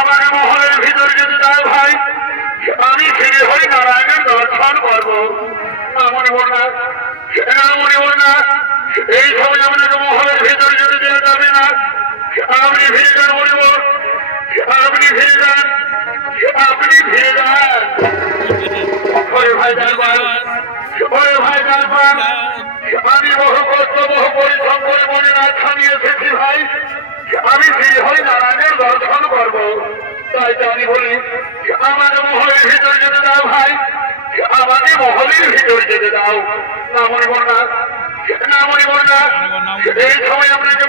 আমাকে মহলের ভিতর যেতে দাও ভাই, আমি শ্রী হরি নারায়ণের দর্শন করবো। মনে বল না, মনে বল না, এই সময় আপনাকে মহলের ভিতর যেতে দেওয়া যাবে না। আপনি ফিরে যান বলব, আপনি ফিরে যান, আপনি ফিরে যান। ওরে ভাই দরবার, ওরে ভাই দরবার, আমি বহু কষ্ট বহু পরিশ্রম করে মনে রাখা নিয়ে এসেছি ভাই, আমি শ্রী হরি নারায়ণের দর্শন করবো। তাই জানি বলি আমাকে মহলের ভিতর যেতে দাও ভাই, আমাকে মহলের ভিতর যেতে দাও। না মনে কর না, না মনে কর না, এই সময় আপনাকে